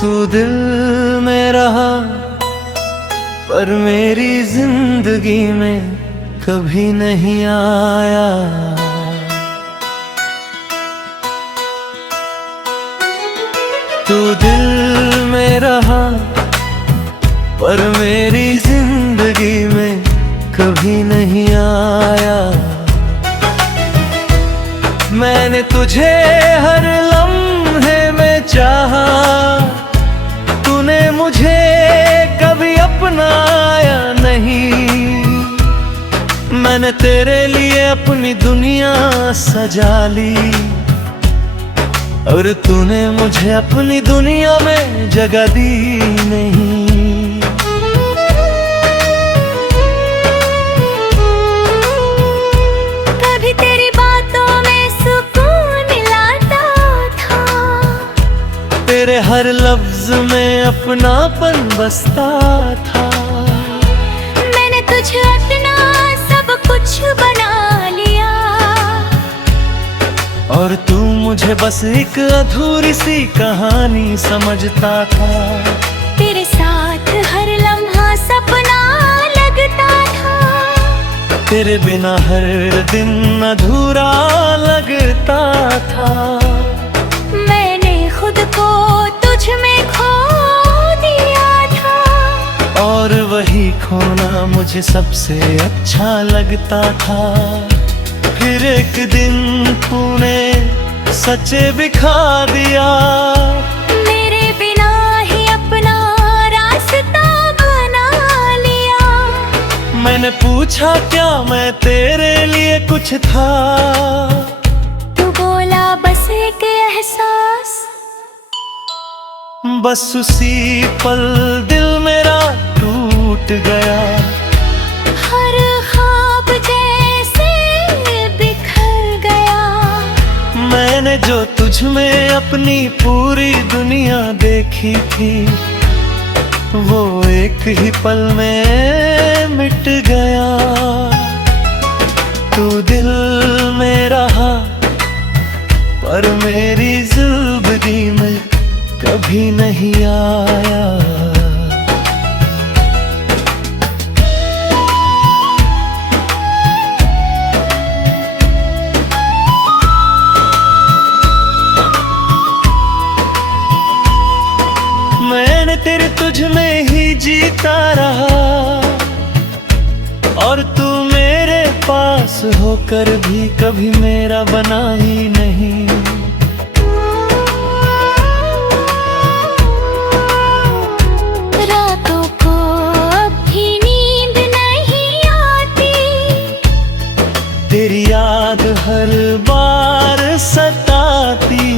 तू दिल में रहा पर मेरी जिंदगी में कभी नहीं आया। तू दिल में रहा पर मेरी जिंदगी में कभी नहीं आया। मैंने तुझे हर लम्हे में चाहा, तूने मुझे कभी अपनाया नहीं। मैंने तेरे लिए अपनी दुनिया सजा ली और तूने मुझे अपनी दुनिया में जगह दी नहीं। कभी तेरी बातों में सुकून लाता था, तेरे हर लफ्ज में अपनापन बसता था। मैंने तुझे अपना सब कुछ बना लिया और तू मुझे बस एक अधूरी सी कहानी समझता था। तेरे साथ हर लम्हा सपना लगता था, तेरे बिना हर दिन अधूरा लगता था। मैंने खुद को तुझ में खो दिया था और वही खोना मुझे सबसे अच्छा लगता था। फिर एक दिन तूने सच्चे बिखा दिया, मेरे बिना ही अपना रास्ता बना लिया। मैंने पूछा क्या मैं तेरे लिए कुछ था, तू बोला बस एक एहसास। बस उसी पल दिल मेरा टूट गया। हर ख्वाब जैसे बिखर गया, मैंने जो तुझ में अपनी पूरी दुनिया देखी थी वो एक ही पल में मिट गया। तू दिल में रहा पर मेरी जिंदगी में कभी नहीं आया। मैंने तेरे तुझ में ही जीता रहा और तू मेरे पास होकर भी कभी मेरा बना ही नहीं। रातों को अब भी नींद नहीं आती, तेरी याद हर बार सताती।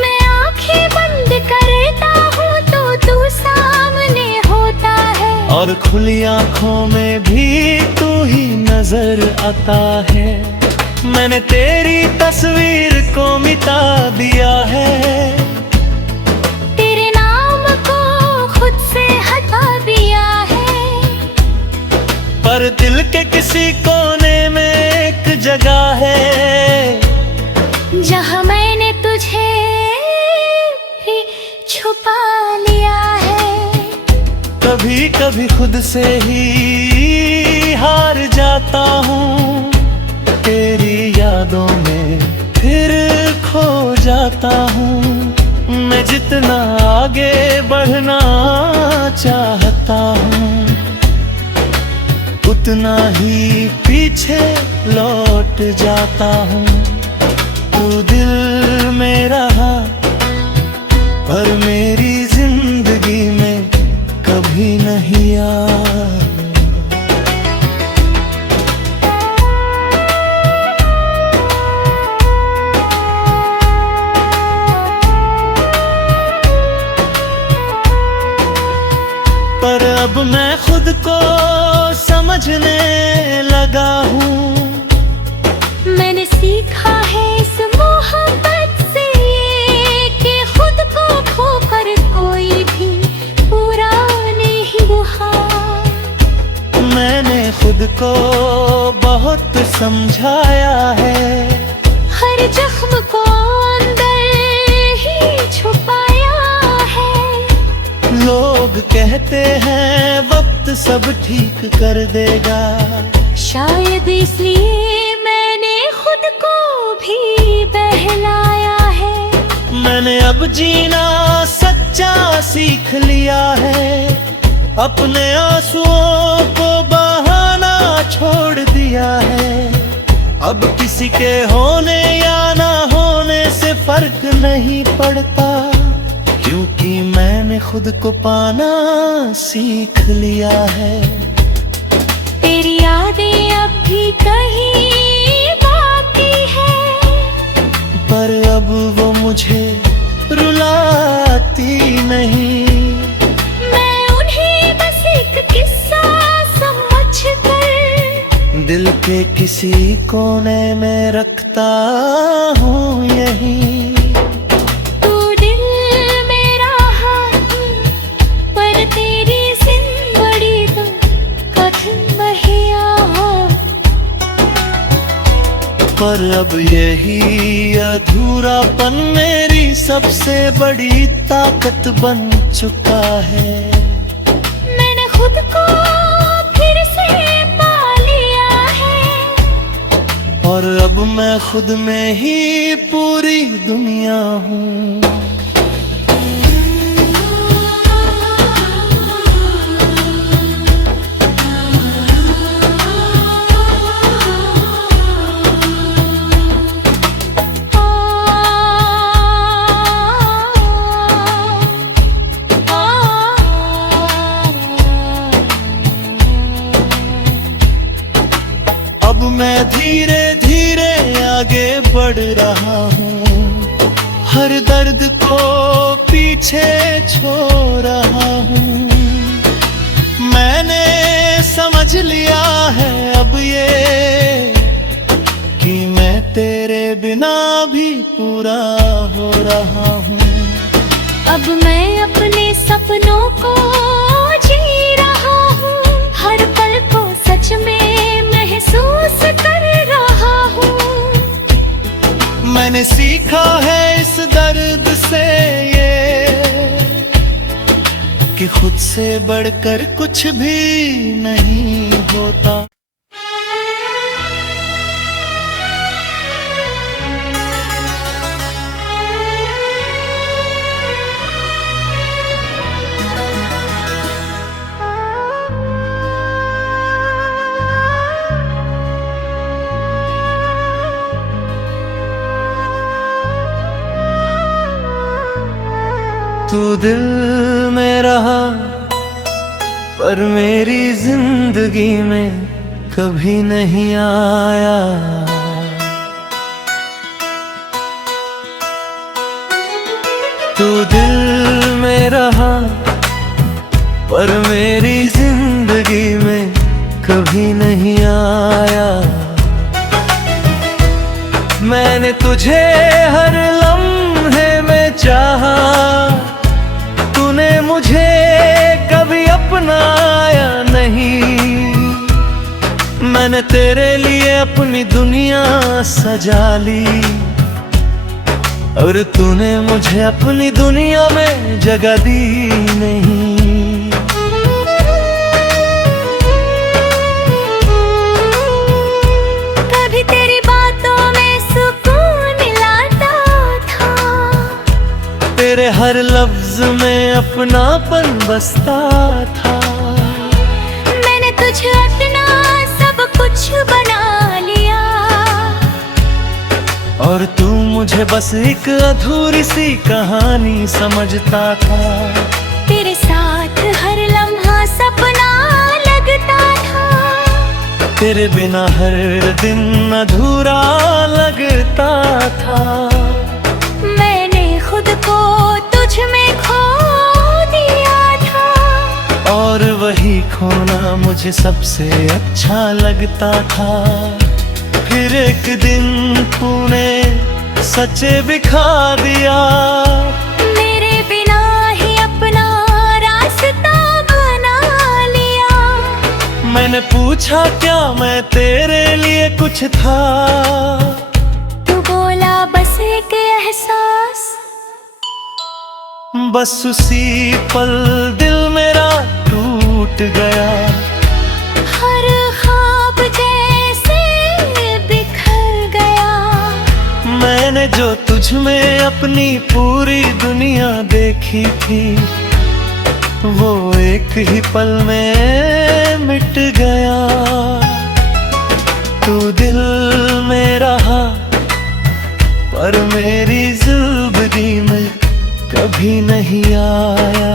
मैं आंखें बंद करता हूँ तो तू सामने होता है और खुली आंखों में भी तू ही नजर आता है। मैंने तेरी तस्वीर को मिटा दिया है, तेरे नाम को खुद से हटा दिया है। पर दिल के किसी कोने में एक जगह है जहाँ मैंने तुझे भी छुपा लिया है। कभी कभी खुद से ही हार जाता हूँ, तेरी यादों में फिर खो जाता हूँ। मैं जितना आगे बढ़ना चाहता हूँ उतना ही पीछे लौट जाता हूँ। तू दिल में रहा पर मेरी जिंदगी में कभी नहीं आया। पर अब मैं खुद को समझने लगा हूँ, मैंने सीखा है इस मोहब्बत से ये कि खुद को खोकर कोई भी पूरा नहीं हुआ। मैंने खुद को बहुत समझाया है, हर जख्म को अंदर ही छुपाया कहते हैं वक्त सब ठीक कर देगा। शायद इसलिए मैंने खुद को भी बहलाया है। मैंने अब जीना सच्चा सीख लिया है, अपने आंसुओं को बहाना छोड़ दिया है। अब किसी के होने या ना होने से फर्क नहीं पड़ता, क्योंकि मैंने खुद को पाना सीख लिया है। तेरी यादें अब भी कहीं बाकी है, पर अब वो मुझे रुलाती नहीं। मैं उन्हें बस एक किस्सा समझकर दिल के किसी कोने में रखता हूँ यहीं। तू दिल मेरा है, पर तेरी जिंदगी तो कठिन बहिया हो। पर अब यही अधूरापन मेरी सबसे बड़ी ताकत बन चुका है। मैंने खुद को फिर से पा लिया है, और अब मैं खुद में ही पूरी दुनिया हूँ। अब मैं धीरे धीरे आगे बढ़ रहा हूँ, हर दर्द को पीछे छोड़ रहा हूँ। मैंने समझ लिया है अब ये, कि मैं तेरे बिना भी पूरा हो रहा हूँ। अब मैं अपने सपनों को जी रहा हूँ, हर पल को सच में महसूस कर रहा हूँ। मैंने सीखा है इस दर्द से ये, कि खुद से बढ़कर कुछ भी नहीं होता। तू दिल में रहा, पर मेरी जिंदगी में कभी नहीं आया। तू दिल में रहा, पर मेरी जिंदगी में कभी नहीं आया। मैंने तुझे हर लम्हे में चाहा, तूने मुझे कभी अपनाया नहीं। मैंने तेरे लिए अपनी दुनिया सजा ली, और तूने मुझे अपनी दुनिया में जगह दी नहीं। कभी तेरी बातों में सुकून लाता था, तेरे हर लफ्ज में अपनापन बसता था। मैंने तुझे अपना सब कुछ बना लिया, और तू मुझे बस एक अधूरी सी कहानी समझता था। तेरे साथ हर लम्हा सपना लगता था, तेरे बिना हर दिन अधूरा लगता था। मैंने खुद को तुझ में खो दिया था, और वही खोना मुझे सबसे अच्छा लगता था। फिर एक दिन तूने सच दिखा दिया, मेरे बिना ही अपना रास्ता बना लिया। मैंने पूछा क्या मैं तेरे लिए कुछ था, तू बोला बस एक एहसास। बस उसी पल दिल मेरा टूट गया। हर ख्वाब जैसे बिखर गया। मैंने जो तुझ में अपनी पूरी दुनिया देखी थी, वो एक ही पल में मिट गया। तू दिल में रहा पर मेरी ज़िंदगी में कभी नहीं आया।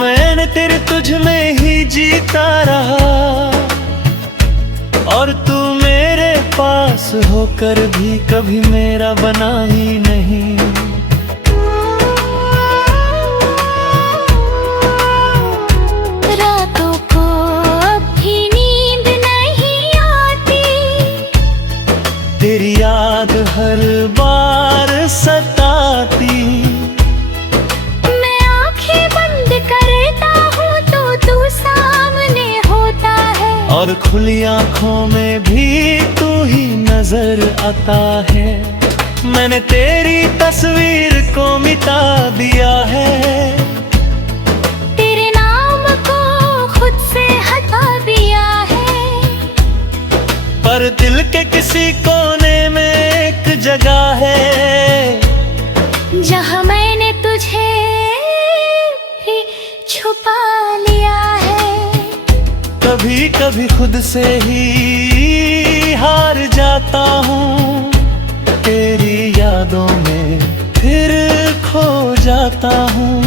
मैंने तेरे तुझ में ही जीता रहा, और तू मेरे पास होकर भी कभी मेरा बना ही नहीं। रातों को भी नींद नहीं आती, तेरी याद हर बार सताती। मैं आंखें बंद करता हूँ तो तू सामने होता है, और खुली आंखों में भी तू ही नजर आता है। मैंने तेरी तस्वीर को मिटा दिया है, तेरे नाम को खुद से हटा दिया है। पर दिल के किसी कोने में एक जगह है, जहाँ मैंने तुझे भी छुपा लिया है। कभी कभी खुद से ही हार जाता हूँ, तेरी यादों में फिर खो जाता हूँ।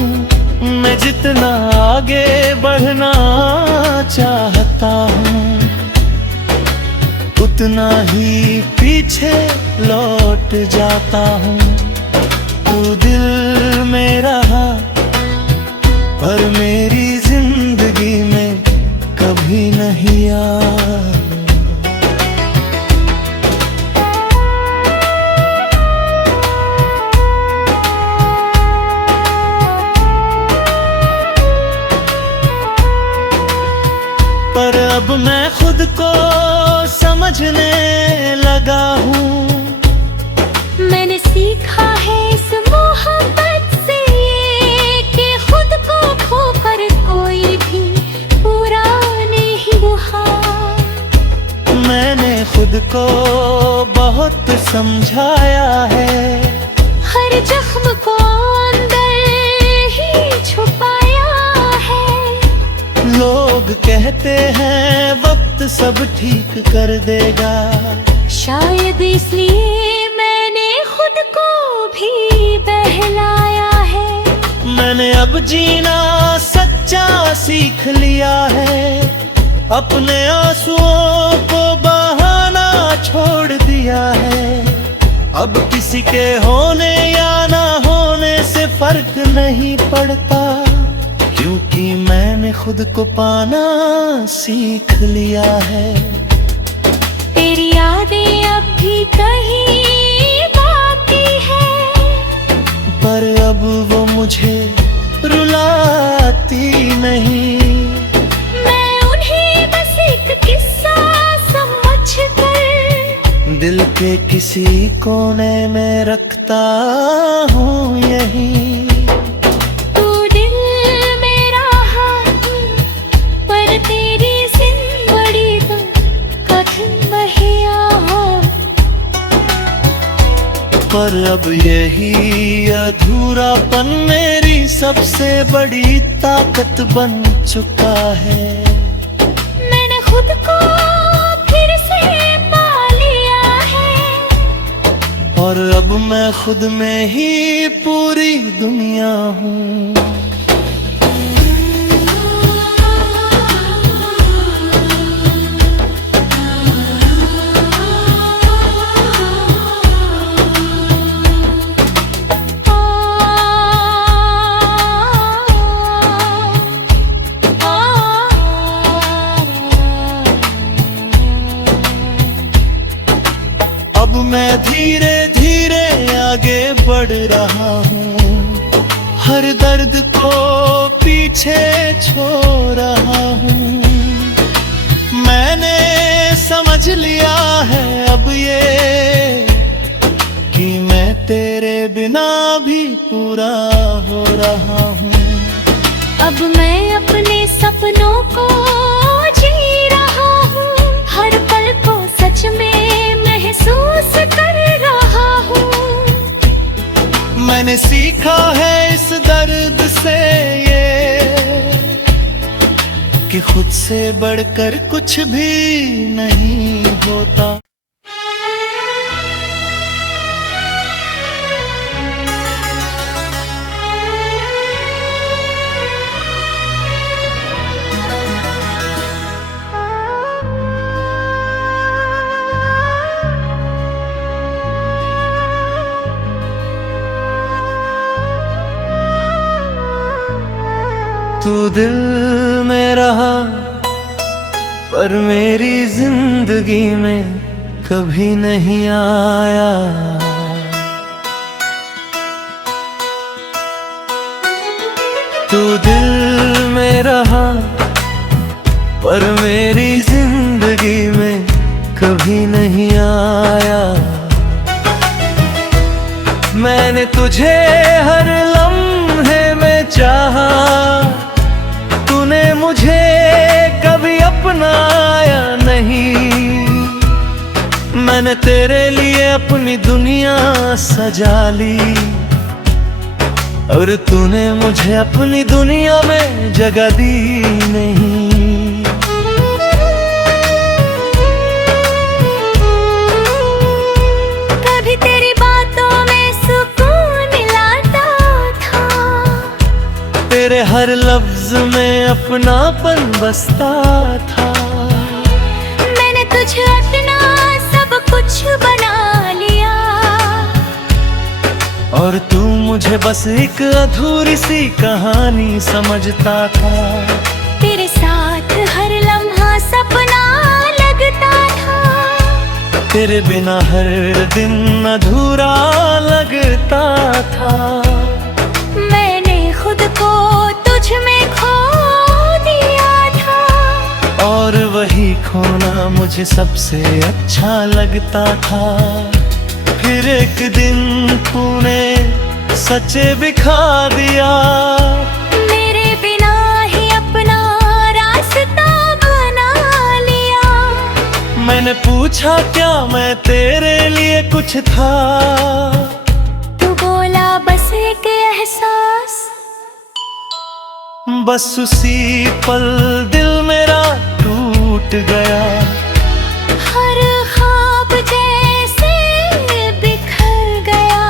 मैं जितना आगे बढ़ना चाहता हूँ, उतना ही पीछे लौट जाता हूँ। तू दिल में रहा पर मेरी जिंदगी में कभी नहीं आया। पर अब मैं खुद को समझने लगा हूँ। मैंने सीखा है इस मोहब्बत से ये कि खुद को खोकर कोई भी पूरा नहीं हुआ। मैंने खुद को बहुत समझाया है, हर जख्म को अंदर ही छुपाया है। लोग कहते हैं वक्त सब ठीक कर देगा, शायद इसलिए मैंने खुद को भी बहलाया है। मैंने अब जीना सच्चा सीख लिया है, अपने आंसुओं को बहाना छोड़ दिया है। अब किसी के होने या ना होने से फर्क नहीं पड़ता, क्योंकि मैंने खुद को पाना सीख लिया है। तेरी यादें अब भी कहीं बाकी है, पर अब वो मुझे रुलाती नहीं। मैं उन्हें बस एक किस्सा समझकर दिल के किसी कोने में रखता हूँ यहीं। तू दिल में रहा पर तेरी जिंदगी तो कठिन महिया हो। पर अब यही अधूरापन मेरी सबसे बड़ी ताकत बन चुका है। मैंने खुद को फिर से पा लिया है, और अब मैं खुद में ही पूरी दुनिया हूँ। अब मैं धीरे धीरे आगे बढ़ रहा हूँ, हर दर्द को पीछे छोड़ रहा हूँ। मैंने समझ लिया है अब ये कि मैं तेरे बिना भी पूरा हो रहा हूँ। अब मैं अपने सपनों को जी रहा हूँ, हर पल को सच में महसूस कर रहा हूँ। मैंने सीखा है इस दर्द से ये कि खुद से बढ़कर कुछ भी नहीं होता। तू दिल में रहा पर मेरी जिंदगी में कभी नहीं आया। तू दिल में रहा पर मेरी जिंदगी में कभी नहीं आया। मैंने तुझे हर लम्हे में चाहा, तूने मुझे कभी अपनाया नहीं। मैंने तेरे लिए अपनी दुनिया सजा ली और तूने मुझे अपनी दुनिया में जगह दी नहीं। कभी तेरी बातों में सुकून लाता था, तेरे हर लफ्ज में अपनापन बसता था। मैंने तुझे अपना सब कुछ बना लिया और तू मुझे बस एक अधूरी सी कहानी समझता था। तेरे साथ हर लम्हा सपना लगता था, तेरे बिना हर दिन अधूरा लगता था। मैंने खुद को तुझ में खो दिया था और वही खोना मुझे सबसे अच्छा लगता था। फिर एक दिन तूने सच्चे बिखा दिया, मेरे बिना ही अपना रास्ता बना लिया। मैंने पूछा क्या मैं तेरे लिए कुछ था, तू बोला बस एक एहसास। बस उसी पल दिल मेरा टूट गया। हर ख्वाब जैसे बिखर गया।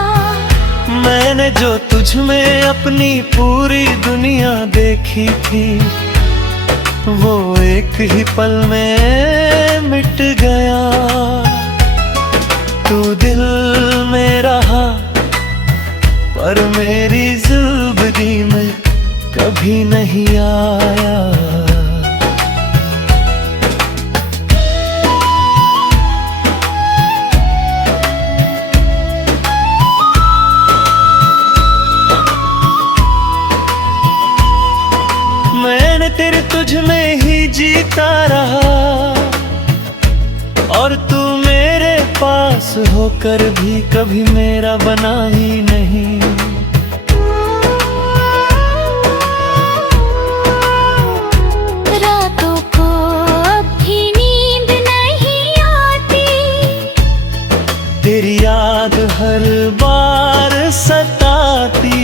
मैंने जो तुझ में अपनी पूरी दुनिया देखी थी, वो एक ही पल में मिट गया। तू दिल में रहा पर मेरी जिंदगी में कभी नहीं आया। मैंने तेरे तुझ में ही जीता रहा और तू मेरे पास होकर भी कभी मेरा बना ही नहीं। रातों को अब भी नींद नहीं आती, तेरी याद हर बार सताती।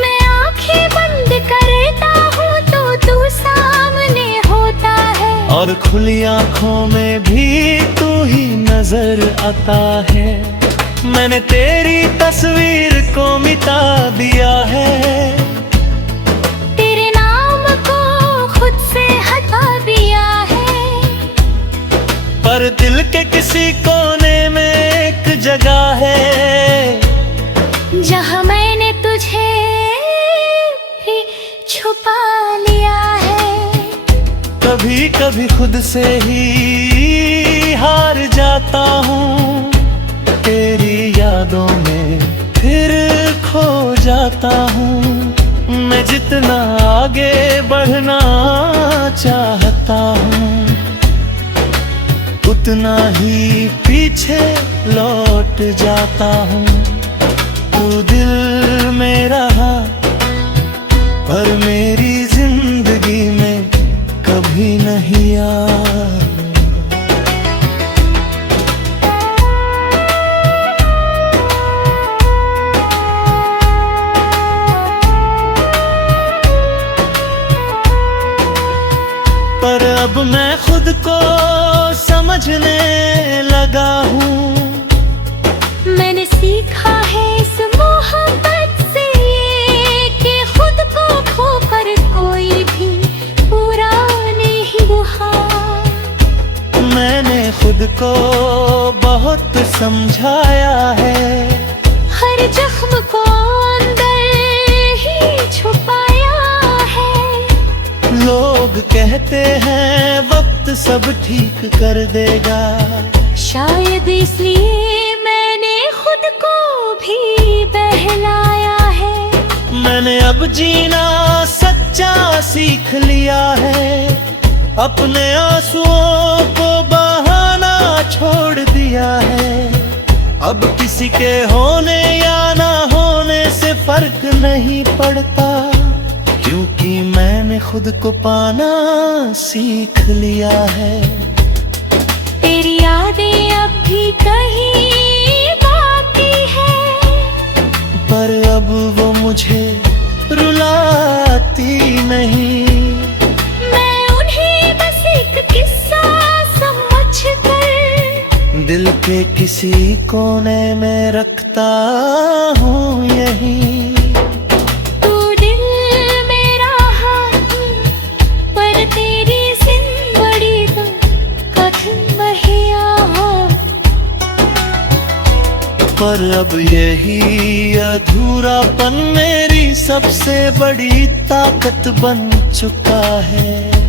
मैं आंखें बंद करता हूँ तो तू सामने होता है और खुली आंखों में भी तू ही नजर आता है। मैंने तेरी तस्वीर को मिटा दिया है, तेरे नाम को खुद से हटा दिया है। पर दिल के किसी कोने में एक जगह है जहाँ मैंने तुझे भी छुपा लिया है। कभी कभी खुद से ही हार जाता हूँ, तेरी यादों में फिर खो जाता हूँ। मैं जितना आगे बढ़ना चाहता हूँ, उतना ही पीछे लौट जाता हूँ। तू दिल में रहा पर मेरी जिंदगी में कभी नहीं आया। पर अब मैं खुद को समझने लगा हूँ। मैंने सीखा है इस मोहब्बत से ये कि खुद को खोकर कोई भी पूरा नहीं हुआ। मैंने खुद को बहुत समझाया है, हर जख्म को अंदर ही छुपाया है। लोग कहते हैं वक्त सब ठीक कर देगा, शायद इसलिए मैंने खुद को भी बहलाया है। मैंने अब जीना सच्चा सीख लिया है, अपने आंसुओं को बहाना छोड़ दिया है। अब किसी के होने या ना होने से फर्क नहीं पड़ता, क्योंकि मैंने खुद को पाना सीख लिया है। तेरी यादें अब भी कहीं बाकी है, पर अब वो मुझे रुलाती नहीं। मैं उन्हें बस एक किस्सा समझकर दिल के किसी कोने में रखता हूँ यहीं। तू दिल में रहा पर तेरी जिंदगी तो कठिन महिया। पर अब यही अधूरापन मेरी सबसे बड़ी ताकत बन चुका है।